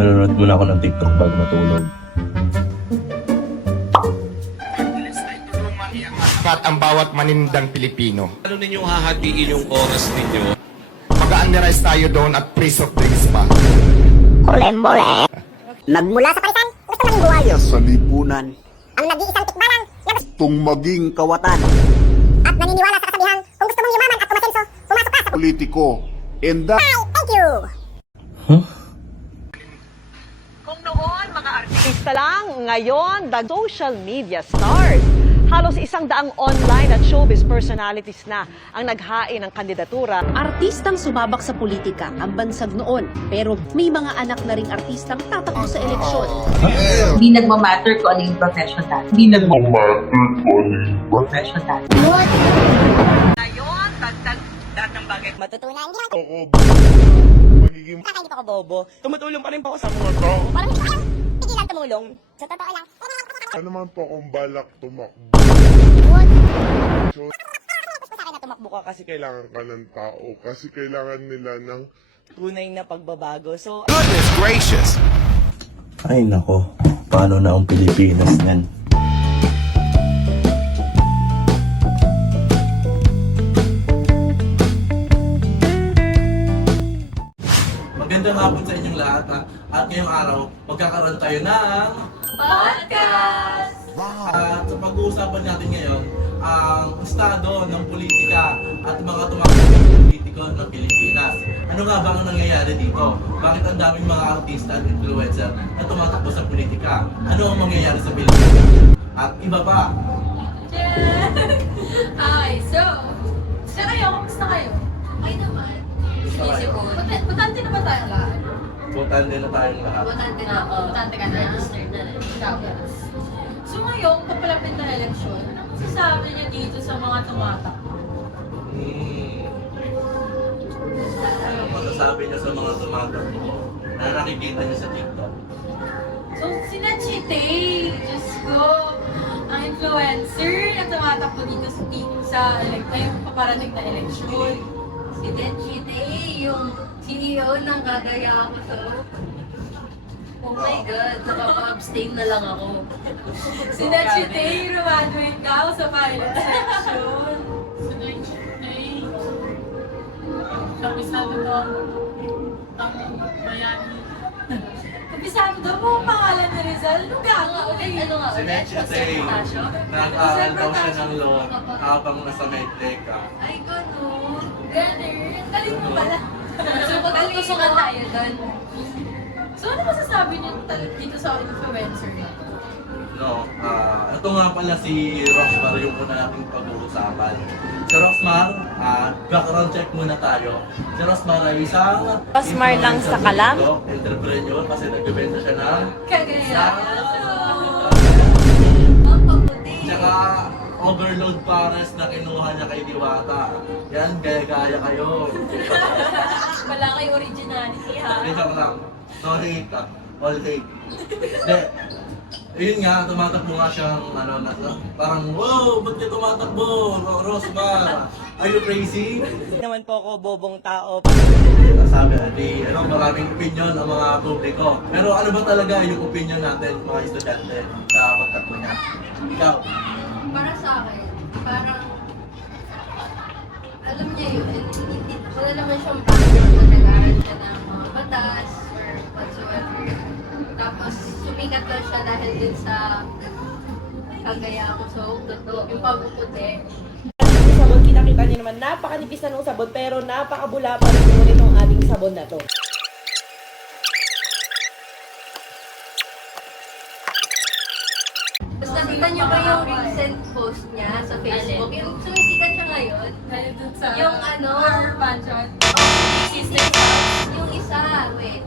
Manonood muna ako ng TikTok bago matulog. At ang bawat manindang Pilipino. Ano ninyong hahatiin yung oras ninyo? Mag-underize tayo doon at free soft drinks pa. Nagmula sa parisan, gusto maging buhayo. Sa lipunan, Ang nag-iisang tikbalang, labas tung maging kawatan, at naniniwala sa kasabihang, kung gusto mong yumaman at kumasenso, pumasok ka sa politiko, and that Bye! Thank you! Kung noon, mga artista lang, ngayon, the social media stars. Halos 100 online at showbiz personalities na ang naghain ng kandidatura. Artistang sumabak sa politika ang bansag noon, pero may mga anak na ring artistang tatakbo sa eleksyon. Hindi nagmamatter kung ano yung profession natin. Hindi nagmamatter kung ano yung profession natin. Ngayon, dagdag ng bagay. Matutunan, hindi naman Hindi pa ako bobo. Tumutulong pa rin po ako sa mga tao. parang hindi ko kayang tigilan tumulong. Sa totoo lang, Ano naman po kung balak tumakbo? sa akin na tumakbo. Buka kasi kailangan ka ng tao. Kasi kailangan nila ng Tunay na pagbabago. So, Goodness gracious! Ay nako, paano na ang Pilipinas niyan? Magandang hapon sa inyong lahat at ngayong araw magkakaroon tayo ng podcast! At sa pag-uusapan natin ngayon ang estado ng politika at mga tumakbo ng politiko ng Pilipinas. Ano nga ba ang nangyayari dito? Bakit ang daming mga artista at influencer na tumatakbo sa politika? Ano ang mangyayari sa Pilipinas? At iba pa. Hi, so kayo, kamusta kayo? Okay naman. Sinisip ko. Butante na ba tayo lahat? Butante na tayong lahat. Butante na. Butante ka na. Registered na rin. Tapos. So ngayon, kapalapit na eleksyon, ano masasabi niya dito sa mga tumatakbo? Ano masasabi niya sa mga tumatakbo na nakikita niya sa TikTok? So, sina Chite, Diyos ko, ang influencer na tumatakbo dito sa yung paparating na eleksyon. Si Denchite, yung CEO ng Kagaya Ako to. Oh my God, nakaka-abstain na lang ako. Sina Chite, graduate ka ako sa pilot section. Sina Chite, kabisado daw ang bayani. Kabisado daw mo ang pangalan ni Rizal? Ano gagawin? Ano nga Si ulit? Nechite, nag-aaral daw siya ng law habang nasa medtech. Ay, gano'n. Ganun. Galing mo pala. So, pagtutusungan tayo doon. So, ano masasabi niyo dito sa influencer na? No, ito nga pala si Roxmar yung una nating pag-uusapan. Si Roxmar, background check muna tayo. Si Roxmar ay isang Roxmar lang sa kalam? entrepreneur kasi nagbebenta siya ng Kagaya. Ang paputi. tsaka overload pares na kinuha niya kay Diwata. Yan, gaya-gaya kayo. Wala kayo originality ha. Hindi joke lang. No hate ka. All hate. Hindi. Yun nga, tumatakbo nga siyang parang, wow, ba't ka tumatakbo? Rosmar, are you crazy? Hindi naman po ako bobong tao. Sabi, maraming opinion ang mga publiko. Pero ano ba talaga yung opinion natin, mga estudyante, sa pagtakbo niya? Ikaw? Para sa akin, parang, alam niya yun, wala naman siyang background na nag-aaral siya ng mga batas or whatsoever. Tapos, sumikat lang siya dahil din sa Kagaya Ako. So, totoo, yung pagpuputi. Sabon, kita-kita niyo naman, napakanipis na ng sabon, pero napakabula pa rin po nitong ating sabon na to. Tapos nakita niyo ba yung recent post niya sa Facebook? Yung sumisikat siya ngayon. Dahil dun sa Yung ano? Horror mansion. Sister House. Yung isa, wait.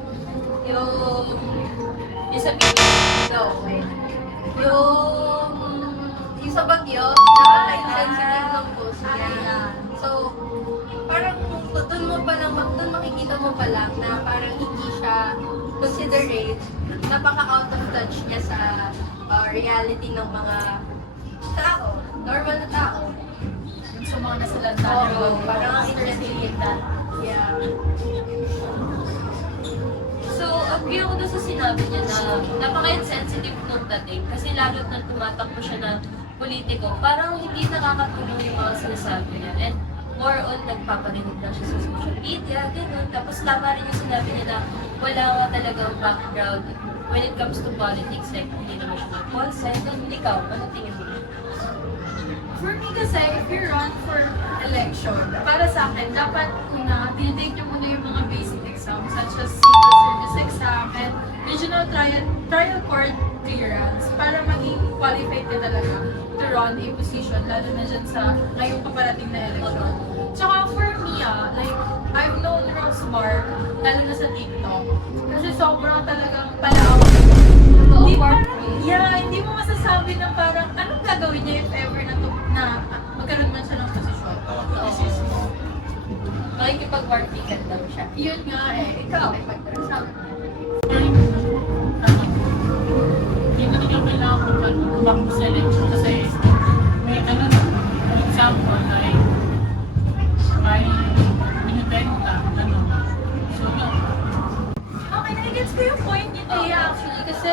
Yung sa video. No, wait. Yung sa Bagyo, napaka-insensitive ng post niya. So, parang doon makikita mo pa lang na parang hindi siya considerate, napaka-out of touch niya sa reality ng mga tao, normal na tao. Yung sa mga nasalanta. Oo, parang ang interesting. Yeah. So, agree ako doon sa sinabi niya na napaka-insensitive nung dating kasi lalo na tumatakbo siya ng politiko, parang hindi nakakatulong yung mga sinasabi niya. And more on, nagpaparinig na siya sa social media, gano'n. Tapos tama rin yung sinabi niya na wala nga talagang background when it comes to politics, like hindi naman siya mag-consent. Ikaw, ano tingin mo? For me kasi, if you run for election, para sa akin, dapat una, tinitake nyo muna yung mga basic exams such as civil service exam and regional trial court clearance para maging qualified ka talaga to run a position, lalo na dyan sa ngayong paparating na election. Tsaka for me, like, I've known Rosmar, lalo na sa TikTok, kasi sobrang talagang palawak. Hindi mo masasabi na parang anong gagawin niya if ever na magkaroon man siya ng posisyon. Makikipag-warpikan daw siya. Yun nga ikaw, ipagdarasal. Hindi ko nila kailangan kumakbo sa election kasi may for example, like may binibenta, so yun. Okay, nagigets ko yung point ni Tia actually kasi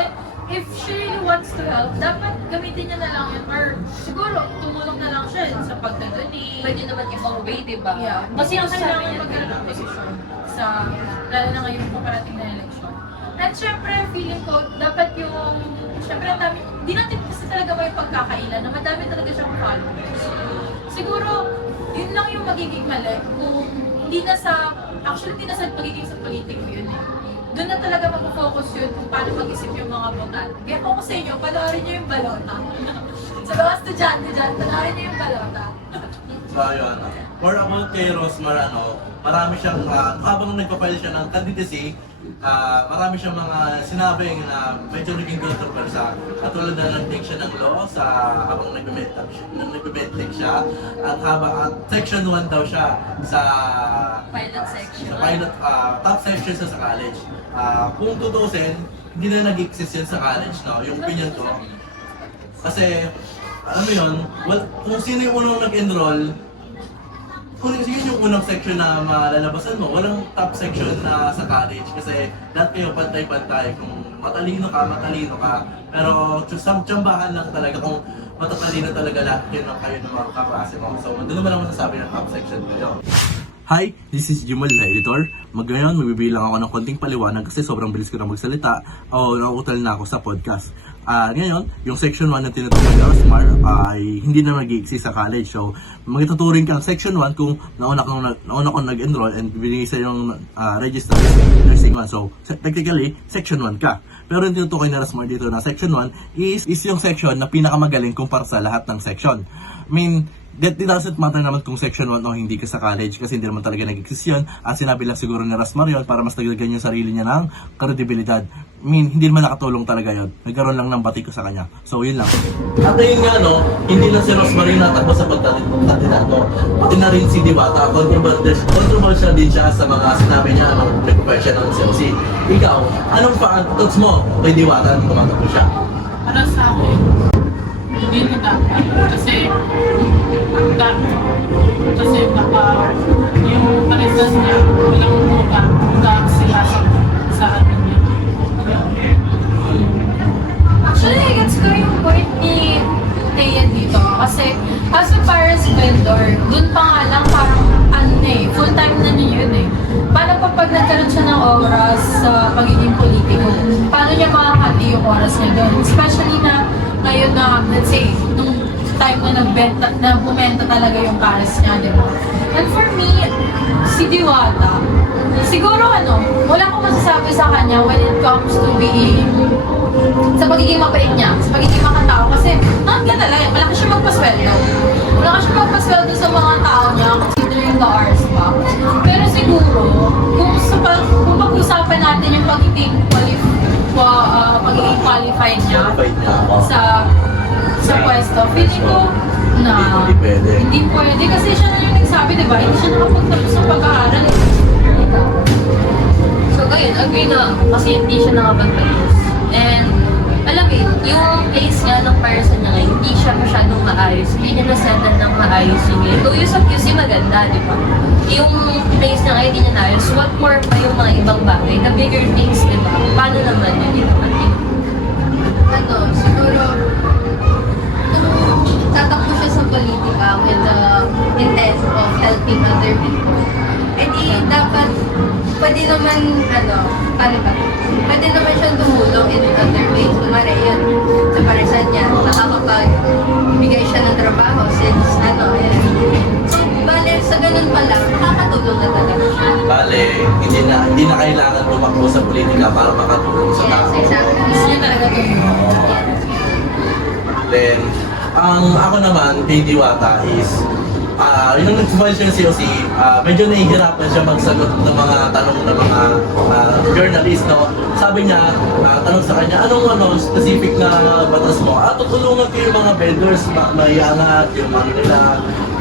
if she really wants to help, dapat gamitin niya na lang yun or siguro tumulong na lang siya sa pagdadonate. Pwede naman ibang way, di ba? Yeah. Kasi ang sabi kailangan niya, magkaroon ng posisyon sa, lalo na ngayon paparating na election. At syempre, feeling ko, dapat yung, syempre, di natin kasi talaga may pagkakailan na madami talaga siyang followers. Siguro, yun lang yung magiging mali kung hindi na sa pagiging sa politiko yun eh. Doon na talaga mag-focus yun kung paano mag-isip yung mga botante. Kaya kung ako sa inyo, panoorin nyo yung balota. Sa mga estudyante dyan, panoorin nyo yung balota. So ayun, for about kay Rosmar, marami siyang, habang nagpapile siya ng candidacy, marami siyang mga sinabing na medyo naging controversial. Katulad na nag-take siya ng law habang nagbe-medtech siya. At section 1 daw siya sa pilot section. Sa pilot, top section sa college. Kung tutusin, hindi na nag-exist yun sa college, no? Yung opinion ko. Kasi, alam mo yun, kung sino yung unang nag-enroll, kung yun yung unang section na malalabasan mo, walang top section na sa college kasi lahat kayo pantay-pantay. Kung matalino ka. Pero tsambahan lang talaga kung matatalino talaga lahat kayo ng mga kaklase mo. So, doon naman ako masasabi ng top section kayo. Hi, this is Jumal na editor. Ngayon, magbibilang ako ng konting paliwanag kasi sobrang bilis ko na magsalita o nauutal na ako sa podcast. Ngayon, yung section 1 na tinutukoy na Rosmar ay hindi na nag-i-exist sa college. So, magtuturing ka ang section 1 kung nauna kang nag-enroll and binigay sa yung register nursing 1. So, technically, section 1 ka. Pero yung tinutukoy na Rosmar dito na section 1 is yung section na pinakamagaling kumpara sa lahat ng section. I mean, it doesn't matter naman kung section 1 o hindi ka sa college kasi hindi naman talaga nag-exist yun. Sinabi lang siguro ni Rosmar yun para mas nagdagan yung sarili niya ng kredibilidad. I mean, hindi naman nakatulong talaga yun. Nagkaroon lang ng batiko sa kanya. So, yun lang. At ayun nga, hindi lang si Rosmar yung natakbo sa pagkandidato. Pati na rin si Diwata. Controversial din siya sa mga sinabi niya nung nag-compare siya ng COC. Ikaw, anong thoughts mo kay Diwata nung tumatakbo siya? Para sa akin, hindi na dapat. Kasi yung palitas niya, walang muka sila sa atin niya. Actually, gets ko yung point ni Thea dito. Kasi, as a Paris vendor, dun pa nga lang parang full-time na niya yun eh. Paano pa pag nagkaroon siya ng oras sa pagiging politiko? Paano niya makakati yung oras niya doon? Especially na ngayon na, let's say, nung time na bumenta talaga yung Paris niya, di ba? And for me, si Diwata, siguro wala akong masasabi sa kanya when it comes to sa pagiging mapait niya, sa pagiging makatao. Kasi, talaga, malaki siya magpasweldo. Malaki siya magpasweldo sa mga tao niya, considering the hours pa. Pero siguro, kung pag-usapan natin yung pagiging qualified niya sa pwesto, feeling ko na hindi pwede. Kasi siya na yung nagsabi, di ba? Hindi siya nakapagtapos ng pag-aaral. So, ngayon, agree na kasi hindi siya nakapagtapos. And alam mo yun, yung place nga ng person niya ngayon, hindi siya masyadong maayos. Hindi niya nasettle ng maayos yun ngayon. Though yung sa QC maganda, di ba? Yung place niya ngayon, hindi niya naayos. What more pa yung mga ibang bagay? The bigger things, di ba? Paano naman yun, di ba? Siguro, kung tatakbo siya sa politika with the intent of helping other people, edi dapat, pwede naman, paano ba? Pwede naman siyang tumulong in other ways. Kunwari yun, sa parisan niya, nakakapagbigay siya ng trabaho since, ayan. So, bale, sa ganun pa lang, nakakatulong na talaga siya. Bale, hindi na kailangan tumakbo sa politika para makatulong sa tao. Yes, exactly. Gusto niya talaga tumulong. Then, ang ako naman kay Diwata is, yung nag-file siya ng COC, medyo nahihirapan siya magsagot ng mga tanong ng mga journalist, no? Sabi niya, tanong sa kanya, anong specific na batas mo? Tutulungan ko yung mga vendors, maiangat, yung mga nila,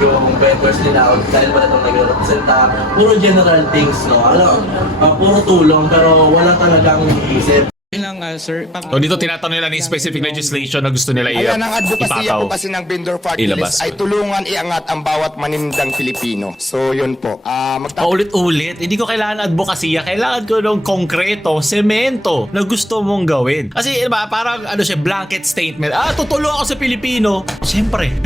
yung vendors nila, dahil ba itong nag-representa, puro general things, no? Puro tulong, pero wala talagang iisip. So dito tinatanong nila ng specific legislation na gusto nila Ayan ang advokasya ipataw. po kasi ng vendor party Ilabas. list ay tulungan iangat ang bawat maninindang Pilipino. So yun po. Paulit-ulit, hindi ko kailangan advokasya, kailangan ko ng konkreto, semento na gusto mong gawin. Kasi diba, parang siya, blanket statement. Tutulong ako sa Pilipino. Siyempre.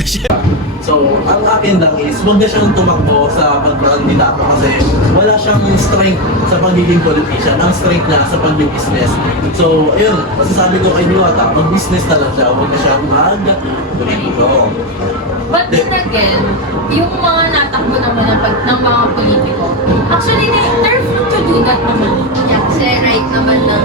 So, ang akin lang is, huwag na siyang tumakbo sa pagkandidato kasi wala siyang strength sa pagiging politician. Ang strength niya sa pag-business. So, ayun, masasabi ko kay Diwata, mag-business na lang siya, huwag na siyang mag-politiko. But then again, yung mga natakbo naman ng mga politiko, actually, they're free to do that naman. Yeah, kasi right naman ng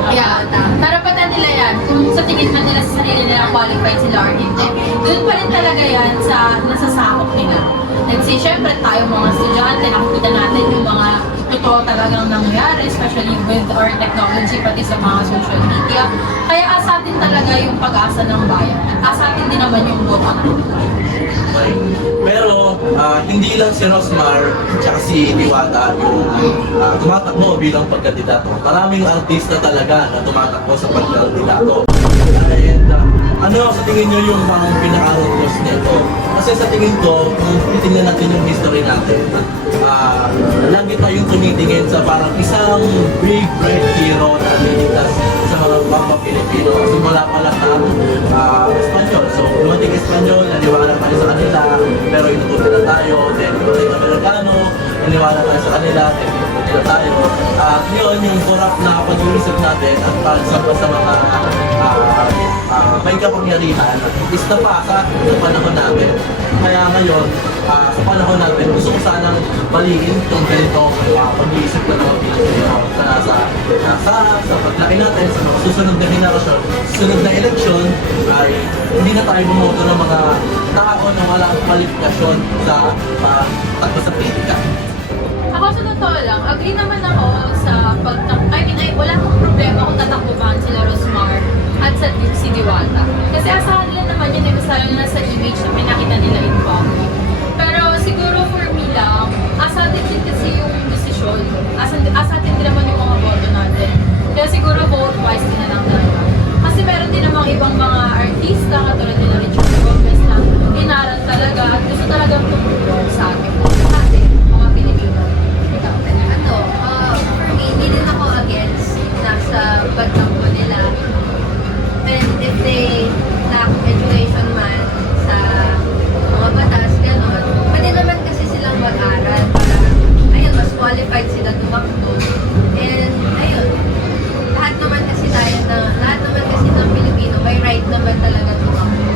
Karapatan nila yan. Kung sa tingin man nila sa sarili nila qualified sila or hindi. Doon pa rin talaga yan sa nasasakop nila. Let's say, syempre tayo mga estudyante, nakikita natin yung mga totoo talagang nangyari, especially with our technology, pati sa mga social media. Kaya asatin talaga yung pag-asa ng bayan. At asatin din naman yung boto natin. Okay. Pero, hindi lang si Rosmar at si Diwata yung tumatakbo bilang pagkandidato. Maraming artista talaga na tumatakbo sa pagkandidato. And sa tingin nyo yung mga pinaka-ruthless nito? Kasi sa tingin ko, kung titingnan natin yung history natin, lagi tayong tumitingin sa parang isang big great hero na nilitas sa mga mga Pilipino. Simula pa lang ng Espanyol. So, dumating Espanyol, naniwala tayo sa kanila, pero inututin na tayo. Then, dumating Amerikano, naniwala tayo sa kanila, then inututin na tayo. At yun, yung corrupt na pag-iisip natin at pagsamba sa mga may kapangyarihan is napasa sa panahon natin. Kaya ngayon, sa panahon natin, gusto ko sanang baliin itong ganito pag-iisip na mga Pilipino sa paglaki natin, sa mga susunod na henerasyon, susunod na eleksyon, ay hindi na tayo bumoto ng mga tao na walang kwalifikasyon sa takbo sa politika. Ako sa totoo lang, agree naman ako sa wala akong problema kung tatakbuhan sila Rosmar at si Diwata. Kasi asahan nila naman yun, lalo na sa image na pinakita nila in public. Pero siguro for me lang, asatin din kasi yung desisyon. Asatin din naman yung mga boto natin. Kaya siguro vote wise din na lang talaga. Kasi meron din namang ibang mga artista, katulad nila Richard Gomez na inaral talaga at gusto talagang tumulong sa atin. Mga Pilipino. Ikaw. For me, hindi din ako against nasa pagtakbo nila. And if they lack education man sa mga batas, gano'n, pwede naman kasi silang mag-aral para, ayun, mas qualified sila tumakbo. And, ayun, lahat naman kasi ng Pilipino, may right naman talaga tumakbo.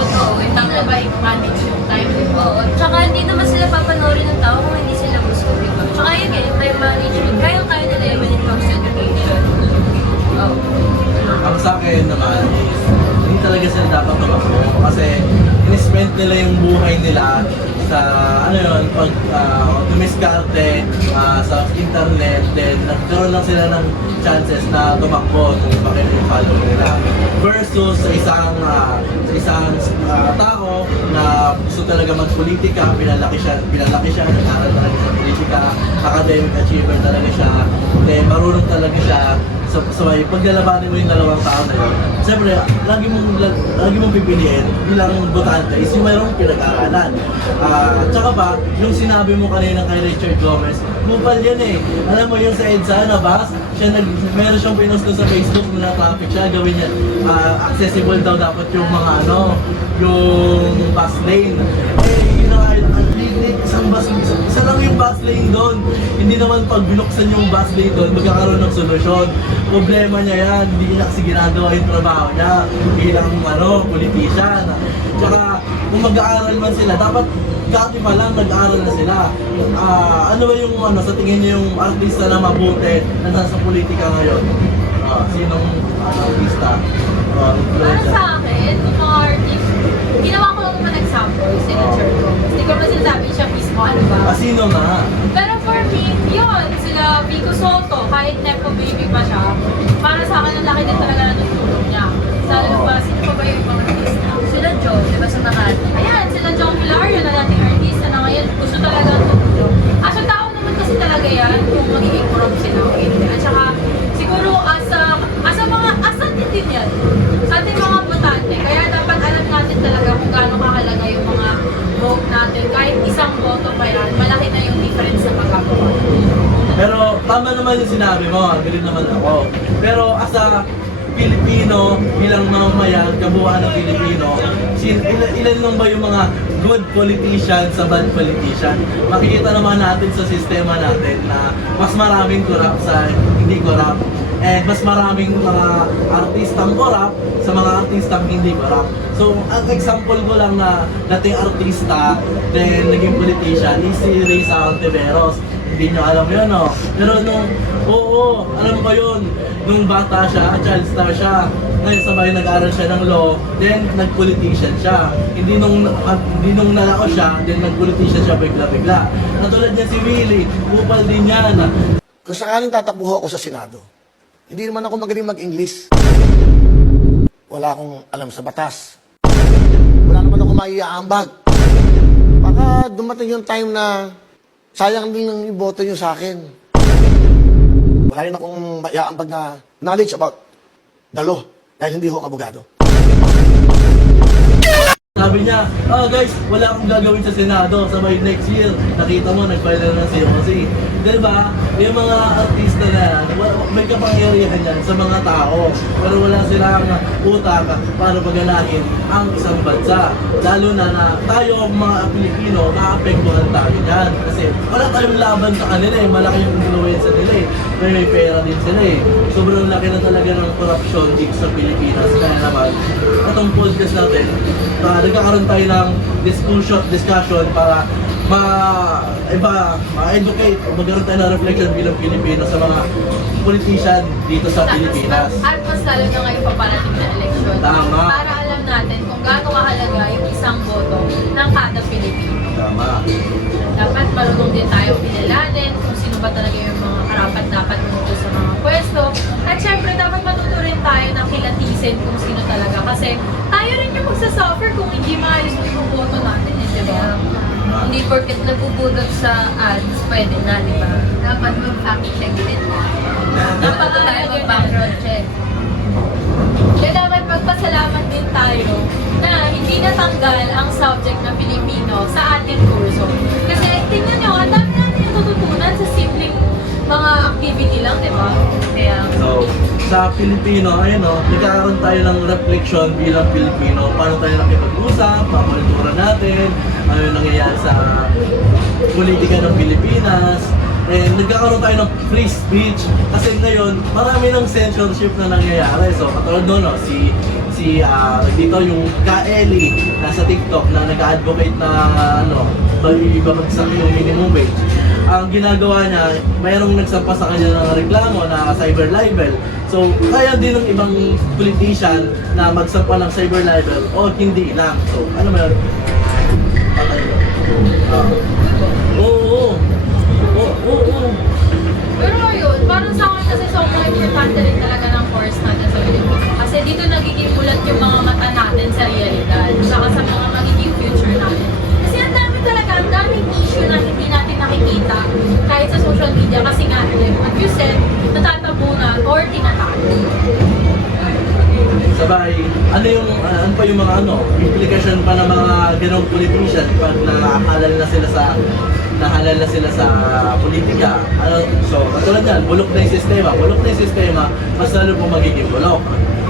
Totoo, tama ba i-manage yung time? Oo, tsaka hindi naman sila papanoorin ng tao kung hindi sila gusto, diba? Tsaka yun time management, kaya nila yun when it comes to education. Ang sa akin naman is, hindi talaga sila dapat tumakbo kasi in-spend nila yung buhay nila sa ano yun, pag dumiskarte sa internet, then nagkaroon lang sila ng chances na tumakbo kung bakit yung follow nila. Versus sa isang tao na gusto talaga magpolitika, pinalaki siya, nag-aral talaga sa politika, academic achiever talaga siya, then marunong talaga siya. So paglalabanin mo yung dalawang tao na yun, siyempre, lagi mong pipiliin bilang botante is yung mayroong pinag-aralan. Tsaka pa, yung sinabi mo kanina kay Richard Gomez, kupal yan eh. Alam mo yung sa EDSA, nabas, meron siyang pinost doon sa Facebook na traffic siya, gawin niya, accessible daw dapat yung mga yung bus lane. Isa lang yung bus lane doon. Hindi naman pag binuksan yung bus lane doon, magkakaroon ng solusyon. Problema niya yan, hindi niya kasi ginagawa yung trabaho niya bilang politician. Tsaka kung mag-aaral man sila, dapat dati pa lang nag-aaral na sila. Ano ba yung sa tingin niyo yung artista na mabuti na nasa politika ngayon? Sinong artista? Para sa akin, yung mga artist, ginawa ko lang naman example, sila Richard Gomez. Hindi ko naman sinasabi siya mismo, ano ba? Sino nga? Pero for me, yun, sila Vico Soto, kahit Nepo baby pa siya, para sa akin, ang laki din talaga na tutulong niya. Lalo ba, sino pa ba yung ibang artista? Sila Joe, di ba sa Makati? Ayan, sila John Hilario na dating artista na ngayon, gusto talaga tutulong. Sa tao naman kasi talaga yan, kung magiging corrupt sila o hindi. At saka, siguro din yan. Sa ating mga botante, kaya dapat alam natin talaga kung gaano kahalaga yung mga vote natin. Kahit isang boto pa yan, malaki na yung difference sa magagawa. Pero tama naman yung sinabi mo, agree naman ako. Pero as a Pilipino, bilang mamamayan, kabuuan ng Pilipino, ilan lang ba yung mga good politician sa bad politician? Makikita naman natin sa sistema natin na mas maraming corrupt sa hindi corrupt. And mas maraming mga artistang corrupt sa mga artistang hindi corrupt. So, ang example ko lang na dating artista, then naging politician, is si Risa Ontiveros. Hindi nyo alam yun, no? Pero alam ko yun. Nung bata siya, child star siya. Ngayon sabay nag-aral siya ng law, then nag-politician siya. Hindi nung nalako siya, then nag-politician siya bigla-bigla. Natulad niya si Willie, kupal din yan. Kung sakaling tatakbuho ako sa Senado, hindi naman ako magaling mag-English. Wala akong alam sa batas. Wala naman ako maiaambag. Baka dumating yung time na sayang din yung iboto nyo sa akin. Wala rin akong maiaambag na knowledge about the law dahil hindi ako abogado. Sabi niya, guys, wala akong gagawin sa Senado. Sabay next year, nakita mo, nag-file na ng COC. Diba? Yung mga artista na yan, may kapangyarihan yan sa mga tao. Pero wala silang utak para paganahin ang isang bansa. Lalo na tayo, mga Pilipino, naapektuhan tayo yan. Kasi wala tayong laban sa kanila eh. Malaki yung influence nila eh. May pera din sila eh. Sobrang laki na talaga ng corruption dito sa Pilipinas. Kaya naman, itong podcast natin, nagkakaroon tayo ng discussion para ma-educate o magkaroon tayo ng reflection bilang Pilipino sa mga politician dito sa Pilipinas. At mas lalo na ngayon paparating na eleksyon. Tama. Para alam natin kung gaano kahalaga yung isang boto ng kada Pilipino. Tama. Dapat marunong din tayo pinalanin kung sino ba talaga yung mga karapat dapat dito sa mga pwesto. At syempre, dapat matuto rin tayo ng kilatisin kung sino talaga. Kasi tayo rin yung magsasuffer kung hindi maayos yung boto natin, di ba? Hindi porket nagpupudot sa ads, pwede na, di ba? Dapat mag-fact check din. Dapat tayo mag-background check. Kaya dapat magpasalamat din tayo na hindi natanggal ang subject na Pilipino sa ating kurso. Kasi tingnan nyo, ang dami natin yung tututunan sa simpleng mga activity lang, di ba? Kaya, So, sa Pilipino, ayun o, nagkakaroon tayo ng reflection bilang Pilipino. Paano tayo nakipag-usap, pamonitoran natin, ano yung nangyayari sa politika ng Pilipinas. And nagkakaroon tayo ng free speech. Kasi ngayon, marami ng censorship na nangyayari. So, katulad doon, no, dito yung Kaeli nasa TikTok na nag-advocate na ibabagsak yung minimum wage. ang ginagawa niya, mayroong nagsampa sa kanya ng reklamo na cyber libel. So, kaya din ng ibang politician na magsampa ng cyber libel o hindi lang. So, ano mo yun? Patay yun. Oo. Pero ayun, parang sa akin kasi sobrang importante rin talaga ng course natin sa Pilipinas. Kasi dito nagiging bulat yung mga mata natin sa realidad, saka sa mga magiging future natin. Kasi ang daming issue na hindi natin nakikita kahit sa social media kasi nga, like what you said, natatabunan or tinatago. Sabay, ano pa yung mga implication pa ng mga ganong politician pag nahalal na sila sa politika. So, katulad yan, bulok na yung sistema, mas lalo po magiging bulok.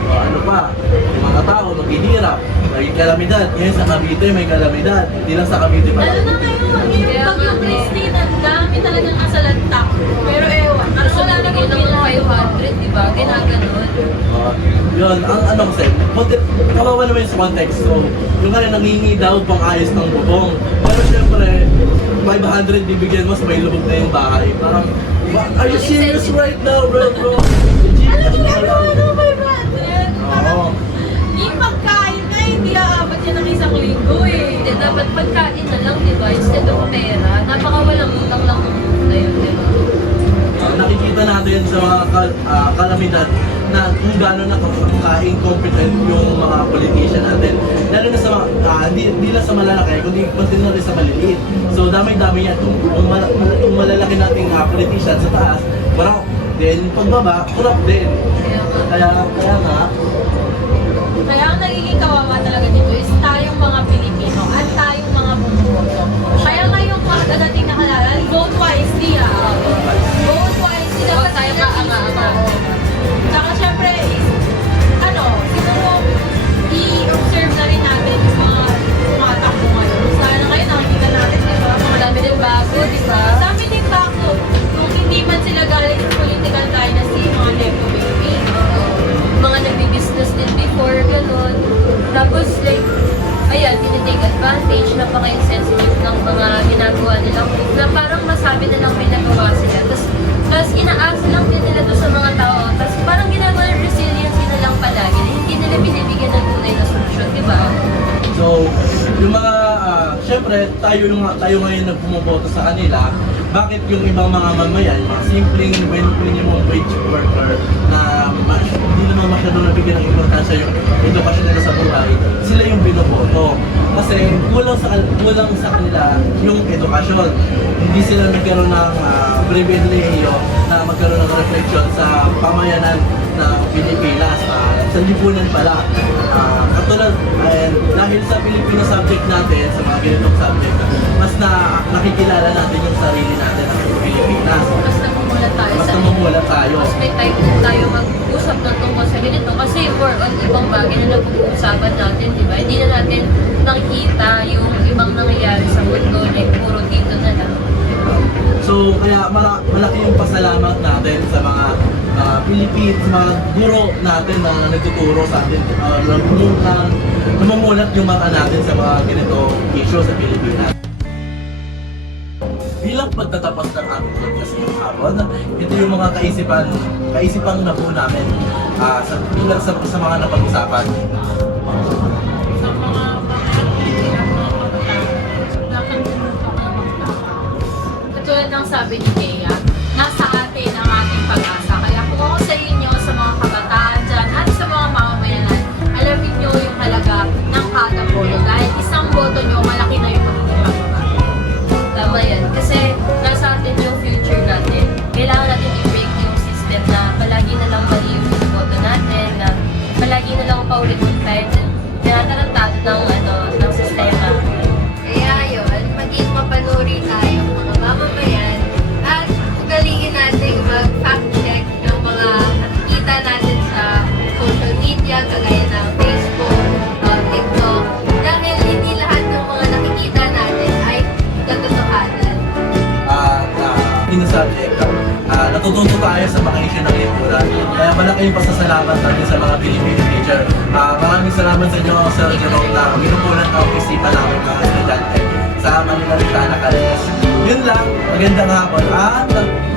O, ano pa, yung mga tao maghihirap, may kalamidad. Ngayon sa Cavite may kalamidad, hindi lang sa Cavite pa. Lalo na ngayon, yung Bagyong Christine, ang dami talagang asalanta. Pero ewan, ano wala na kung bilang 500, di ba? Ginaganon. Yun, ang kasi, kawawa naman yung sa context. So, yung kanya nangingi daw pang ayos ng bubong. Pero syempre, 500 bibigyan mo, may lubog na yung bahay. Parang, are you serious right now, bro? Ano 500? Oo. Yung pagkain na, hindi aabot yan ng isang linggo eh. Hindi, dapat pagkain na lang, di ba? Instead of pera, napakawalang utang lang ng mundo yun, di ba? Nakikita natin sa mga kalamidad na kung gano'n ka-incompetent yung mga politician natin. Lalo na sa hindi lang sa malalaki, kundi pati na rin sa maliliit. So dami-dami yan. Kung malalaki nating politician sa taas, corrupt. Then pagbaba, corrupt din. Kaya nga, Kaya ang nagiging kawawa talaga dito is tayong mga Pilipino at tayong mga bumuboto. Kaya ngayong pagdating na kalaran, vote wisely Vote wisely. Dapat tayo kaanga-anga. Tsaka syempre is, siguro i-observe na rin natin yung mga tumatakbo ngayon. Sana ngayon nakikita natin, di ba? Mga dami din bago, di ba? Dami din bago. Kung hindi man sila galing sa political dynasty, mga Nepo baby. Mga nagbi-business din before, gano'n. Tapos, like, ayan, tinitake advantage, napaka-insensitive ng mga ginagawa nila. Na parang masabi na lang may nagawa sila. Tapos inaasa lang din nila to sa mga tao. Tapos parang ginagawa ng resiliency na lang palagi. Na hindi nila binibigyan ng tunay na solusyon, di ba? so, yung mga, syempre, tayo ngayon na bumoboto sa kanila, bakit yung ibang mga mamayan, mga simpleng minimum wage worker na hindi naman masyadong nabigyan ng importansya yung edukasyon nila sa buhay, sila yung binoboto. Kasi kulang sa kanila yung edukasyon. Hindi sila nagkaroon ng pribilehiyo na magkaroon ng refleksyon sa pamayanan ng Pilipinas. Sa lipunan pala. Katulad, dahil sa Filipino subject natin, sa mga ganitong subject, mas nakikilala natin yung sarili natin sa Pilipinas. Mas namumulat tayo Mas sa namumulat tayo. Mas may time din tayo mag-usap ng tungkol sa ganito kasi for on ibang bagay na napag-uusapan natin, di ba? Hindi na natin nakikita yung ibang nangyayari sa mundo, like puro dito na lang. So, kaya malaki yung pasalamat natin sa mga Philippines, mga guro natin na nagtuturo sa atin, namumulat yung mata natin sa mga ganito issue sa Pilipinas. Bilang pagtatapos ng ating podcast ngayong hapon, ito yung mga kaisipan na po namin bilang sa mga napag-usapan. Sa mga katulad ng sabi ni Kea, nasa atin ang ating pag-asa. Kaya kung ako sa inyo, sa mga kabataan dyan, at sa mga mamamayanan, alamin nyo yung halaga ng kada boto. Dahil isang boto nyo, malaki na yung magiging pagbabago. Tama yan. Kasi nasa atin yung future natin. Kailangan natin i-break yung system na palagi na lang mali yung boto natin, na palagi na lang paulit-ulit tinatarantado ng sistema. Kaya yun, maging mapanuri tayo mga mamamayan at ugaliin natin mag-fact check ng mga nakikita natin sa social media, kagaya ng Facebook, TikTok, dahil hindi lahat ng mga nakikita natin ay katotohanan. Subject, natututo tayo sa mga issue ng lipunan. Kaya malaki yung pasasalamat natin sa mga Filipino teacher. Maraming salamat sa inyo, Sir Jerome, na binubulan ang isipan namin mga estudyante sa Manila Ritana College. Yun lang, magandang hapon at